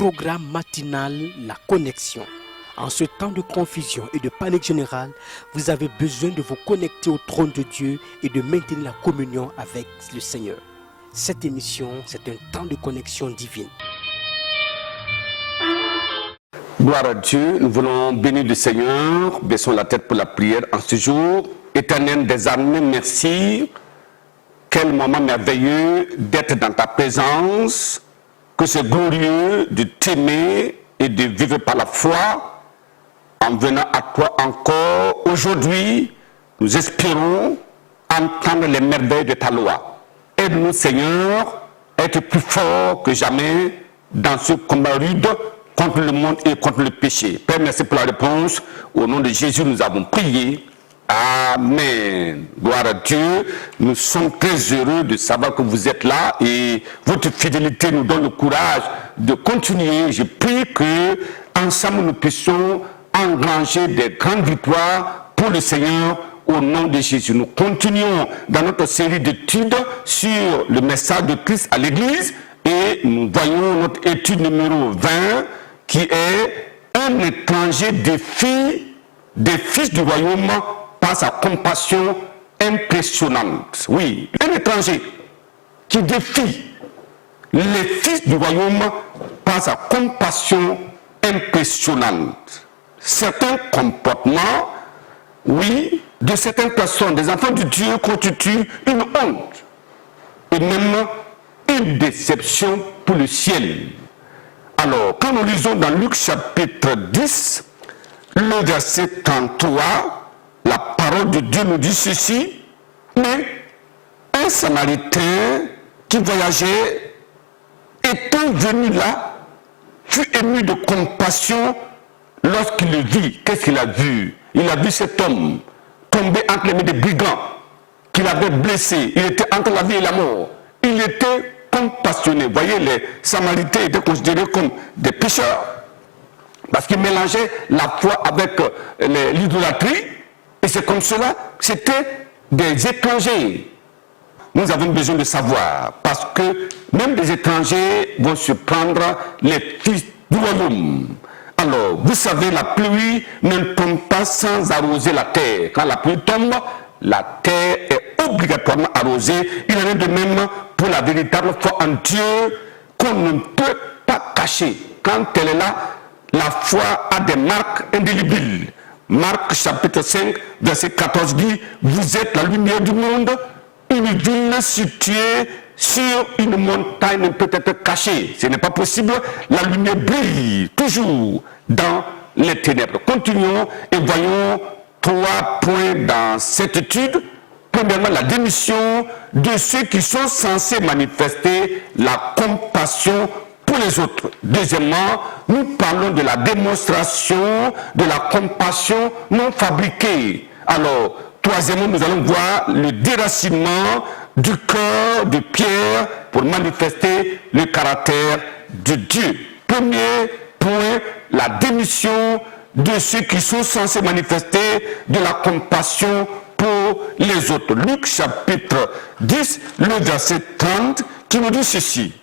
programme matinal La Connexion. En ce temps de confusion et de panique générale, vous avez besoin de vous connecter au trône de Dieu et de maintenir la communion avec le Seigneur. Cette émission, c'est un temps de connexion divine. Gloire à Dieu, nous voulons bénir le Seigneur, baissons la tête pour la prière en ce jour. Éternel des armées, merci. Quel moment merveilleux d'être dans ta présence, que c'est glorieux de t'aimer et de vivre par la foi en venant à toi encore. Aujourd'hui, nous espérons entendre les merveilles de ta loi. Aide-nous, Seigneur, à être plus fort que jamais dans ce combat rude contre le monde et contre le péché. Père, merci pour la réponse. Au nom de Jésus, nous avons prié. Amen. Gloire à Dieu. Nous sommes très heureux de savoir que vous êtes là et votre fidélité nous donne le courage de continuer. Je prie que ensemble nous puissions engranger des grandes victoires pour le Seigneur au nom de Jésus. Nous continuons dans notre série d'études sur le message de Christ à l'Église et nous voyons notre étude numéro 20 qui est un étranger défie des fils du royaume par sa compassion impressionnante. Oui, un étranger qui défie les fils du royaume par sa compassion impressionnante. Certains comportements, oui, de certaines personnes, des enfants de Dieu, constituent une honte et même une déception pour le ciel. Alors, quand nous lisons dans Luc chapitre 10, le verset 33, la parole de Dieu nous dit ceci, mais un Samaritain qui voyageait, étant venu là, fut ému de compassion lorsqu'il le vit. Qu'est-ce qu'il a vu? Il a vu cet homme tomber entre les mains des brigands qu'il avait blessé. Il était entre la vie et la mort. Il était compassionné. Vous voyez, les Samaritains étaient considérés comme des pécheurs parce qu'ils mélangeaient la foi avec l'idolâtrie. Et c'est comme cela, c'était des étrangers. Nous avons besoin de savoir, parce que même des étrangers vont se prendre les fils du royaume. Alors, vous savez, la pluie ne tombe pas sans arroser la terre. Quand la pluie tombe, la terre est obligatoirement arrosée. Il en est de même pour la véritable foi en Dieu qu'on ne peut pas cacher. Quand elle est là, la foi a des marques indélébiles. Marc chapitre 5, verset 14 dit, vous êtes la lumière du monde, une ville située sur une montagne ne peut être cachée. Ce n'est pas possible, la lumière brille toujours dans les ténèbres. Continuons et voyons 3 points dans cette étude. Premièrement, la démission de ceux qui sont censés manifester la compassion pour les autres. Deuxièmement, nous parlons de la démonstration de la compassion non fabriquée. Alors, troisièmement, nous allons voir le déracinement du cœur de Pierre pour manifester le caractère de Dieu. Premier point, la démission de ceux qui sont censés manifester de la compassion pour les autres. Luc chapitre 10, le verset 30, qui nous dit ceci.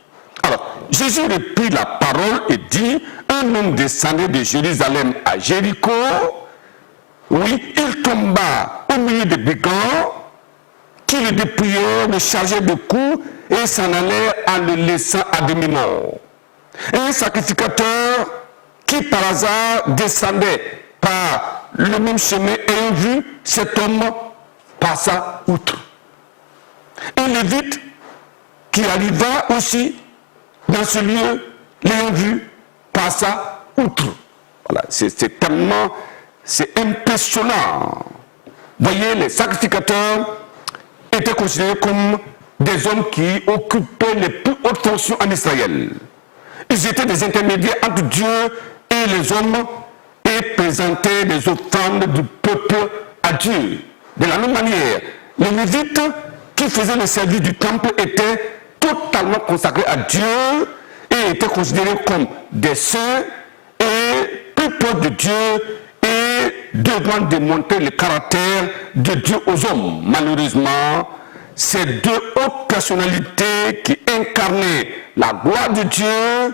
Alors, Jésus reprit la parole et dit, un homme descendait de Jérusalem à Jéricho. Oui, il tomba au milieu des brigands qui le dépouillèrent, le chargeaient de coups et s'en allèrent en le laissant à demi-mort. Un sacrificateur qui par hasard descendait par le même chemin ayant vu cet homme passa outre. Un lévite qui arriva aussi dans ce lieu, l'ayant vu, passa outre. Voilà, c'est tellement, c'est impressionnant. Vous voyez, les sacrificateurs étaient considérés comme des hommes qui occupaient les plus hautes fonctions en Israël. Ils étaient des intermédiaires entre Dieu et les hommes et présentaient des offrandes du peuple à Dieu. De la même manière, les Lévites qui faisaient le service du temple étaient totalement consacrés à Dieu et étaient considérés comme des saints et plus proches de Dieu et devant démontrer le caractère de Dieu aux hommes. Malheureusement, ces deux hautes personnalités qui incarnaient la gloire de Dieu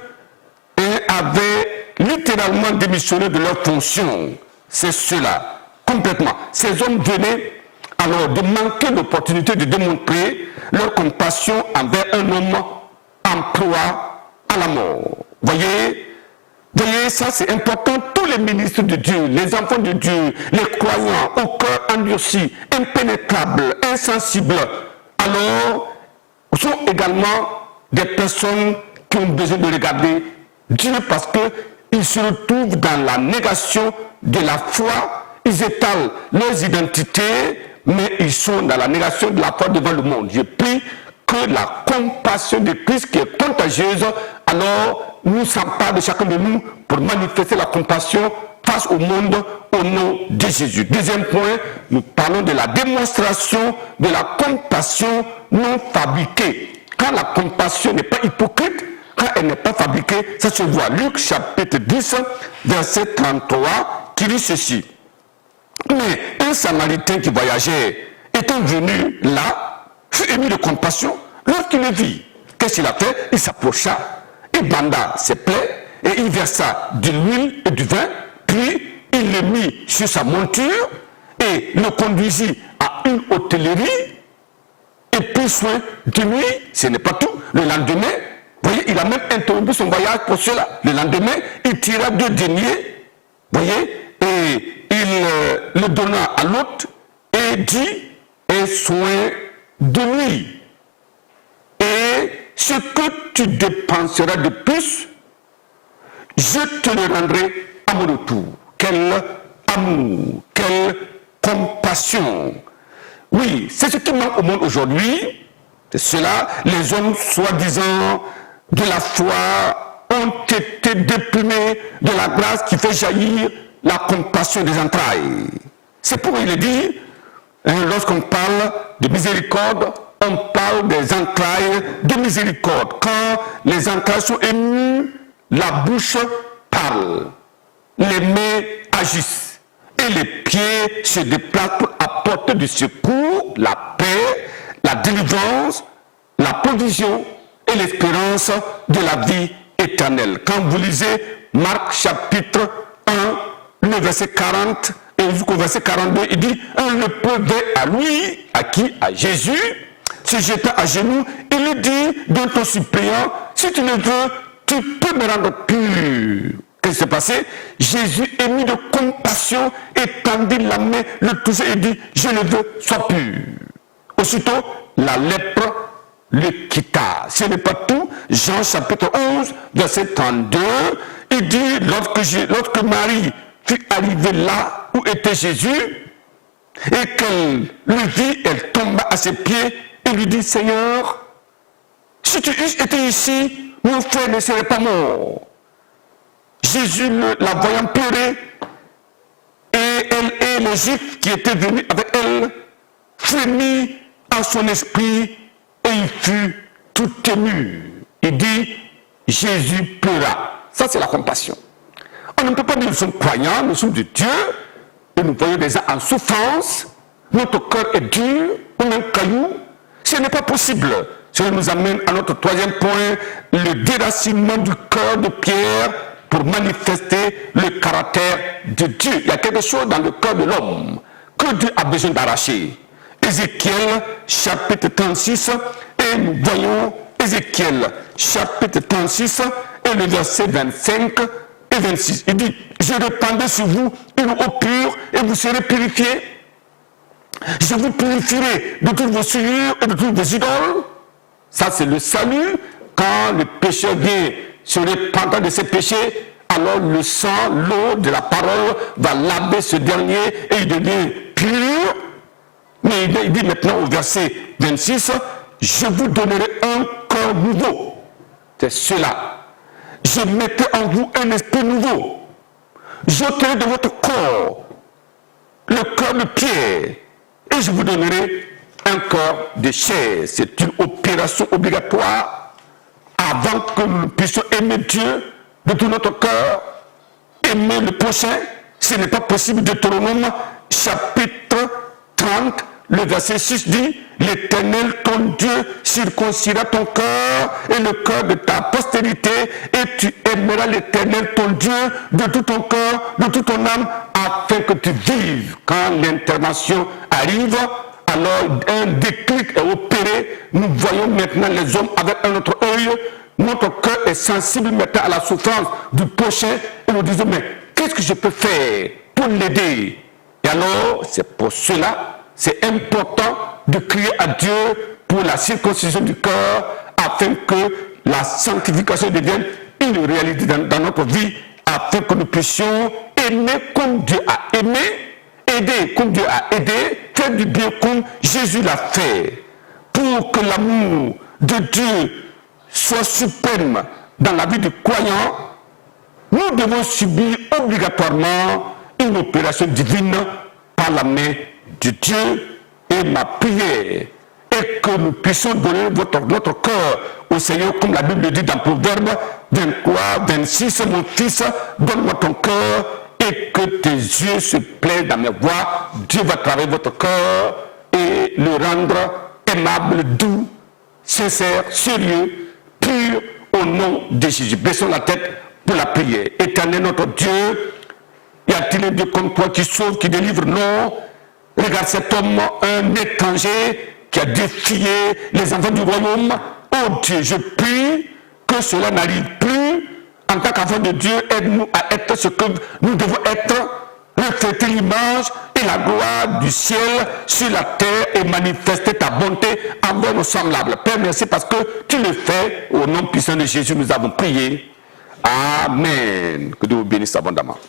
et avaient littéralement démissionné de leur fonction. C'est cela, complètement. Ces hommes venaient alors de manquer l'opportunité de démontrer leur compassion envers un homme en proie à la mort. Voyez, ça c'est important. Tous les ministres de Dieu, les enfants de Dieu, les croyants au cœur endurci, impénétrables, insensibles, alors sont également des personnes qui ont besoin de regarder Dieu parce qu'ils se retrouvent dans la négation de la foi. Ils étalent leurs identités, mais ils sont dans la négation de la foi devant le monde. Je prie que la compassion de Christ qui est contagieuse, alors nous s'empare de chacun de nous pour manifester la compassion face au monde au nom de Jésus. Deuxième point, nous parlons de la démonstration de la compassion non fabriquée. Quand la compassion n'est pas hypocrite, quand elle n'est pas fabriquée, ça se voit. Luc chapitre 10, verset 33, qui dit ceci. Mais un Samaritain qui voyageait, étant venu là, fut ému de compassion. Lorsqu'il le vit, qu'est-ce qu'il a fait? Il s'approcha, il banda ses plaies, et il versa de l'huile et du vin, puis il le mit sur sa monture, et le conduisit à une hôtellerie, et prit soin de lui. Ce n'est pas tout. Le lendemain, vous voyez, il a même interrompu son voyage pour cela. Le lendemain, il tira 2 deniers, vous voyez, et il le donna à l'autre et dit, aie soin de lui. Et ce que tu dépenseras de plus, je te le rendrai à mon retour. Quel amour, quelle compassion. Oui, c'est ce qui manque au monde aujourd'hui. C'est cela, les hommes soi-disant de la foi ont été déprimés de la grâce qui fait jaillir la compassion des entrailles. C'est pourquoi il est dit, lorsqu'on parle de miséricorde, on parle des entrailles de miséricorde. Quand les entrailles sont émues, la bouche parle, les mains agissent et les pieds se déplacent pour apporter du secours, la paix, la délivrance, la provision et l'espérance de la vie éternelle. Quand vous lisez Marc chapitre 1, le verset 40 et jusqu'au verset 42, il dit, un lépreux vint à lui, à qui? À Jésus, se jeta à genoux et lui dit d'un ton suppliant, si tu le veux, tu peux me rendre pur. Qu'est-ce qui s'est passé? Jésus, ému de compassion, étendit la main, le toucha et dit, je le veux, sois pur. Aussitôt, la lèpre le quitta. Ce n'est pas tout. Jean chapitre 11, verset 32, il dit, lorsque Marie fut arrivée là où était Jésus, et qu'elle le vit, elle tomba à ses pieds et lui dit, Seigneur, si tu étais ici, mon frère ne serait pas mort. Jésus, la voyant pleurer, et elle et les Juifs qui étaient venus avec elle, frémit en son esprit et il fut tout ému. Il dit, Jésus pleura. Ça, c'est la compassion. On ne peut pas dire que nous sommes croyants, nous sommes de Dieu, et nous voyons des gens en souffrance, notre cœur est dur, comme un caillou. Ce n'est pas possible. Cela nous amène à notre troisième point, le déracinement du cœur de Pierre pour manifester le caractère de Dieu. Il y a quelque chose dans le cœur de l'homme que Dieu a besoin d'arracher. Ézéchiel chapitre 36, et nous voyons Ézéchiel chapitre 36 et le verset 25 et 26. Il dit, je répandrai sur vous une eau pure et vous serez purifiés. Je vous purifierai de toutes vos souillures et de toutes vos idoles. Ça, c'est le salut. Quand le pécheur vient se repentir de ses péchés, alors le sang, l'eau de la parole va laver ce dernier et il devient pur. Mais il dit maintenant au verset 26, je vous donnerai un cœur nouveau. C'est cela. Je mettrai en vous un esprit nouveau. J'ôterai de votre corps le cœur de pierre et je vous donnerai un cœur de chair. C'est une opération obligatoire avant que nous puissions aimer Dieu de tout notre cœur, aimer le prochain. Ce n'est pas possible. Deutéronome chapitre 30, le verset 6 dit, l'Éternel, ton Dieu, circoncira ton cœur et le cœur de ta postérité, et tu aimeras l'Éternel, ton Dieu, de tout ton cœur, de toute ton âme, afin que tu vives. Quand l'intervention arrive, alors un déclic est opéré. Nous voyons maintenant les hommes avec un autre œil. Notre cœur est sensible maintenant à la souffrance du prochain, et nous disons, mais qu'est-ce que je peux faire pour l'aider? Et alors, c'est pour cela, c'est important de crier à Dieu pour la circoncision du cœur, afin que la sanctification devienne une réalité dans notre vie, afin que nous puissions aimer comme Dieu a aimé, aider comme Dieu a aidé, faire du bien comme Jésus l'a fait, pour que l'amour de Dieu soit suprême dans la vie du croyant. Nous devons subir obligatoirement une opération divine par la main de Dieu. Et ma prière est que nous puissions donner notre cœur au Seigneur, comme la Bible dit dans Proverbe 23, 26, mon fils, donne-moi ton cœur et que tes yeux se plaisent dans mes voies. Dieu va travailler votre cœur et le rendre aimable, doux, sincère, sérieux, pur, au nom de Jésus. Baissons la tête pour la prière. Éternel notre Dieu, y a-t-il un Dieu comme toi qui sauve, qui délivre? Non. Regarde cet homme, un étranger qui a défié les enfants du royaume. Oh Dieu, je prie que cela n'arrive plus. En tant qu'enfant de Dieu, aide-nous à être ce que nous devons être, refléter l'image et la gloire du ciel sur la terre et manifester ta bonté envers nos semblables. Père, merci parce que tu le fais. Au nom puissant de Jésus, nous avons prié. Amen. Que Dieu vous bénisse abondamment.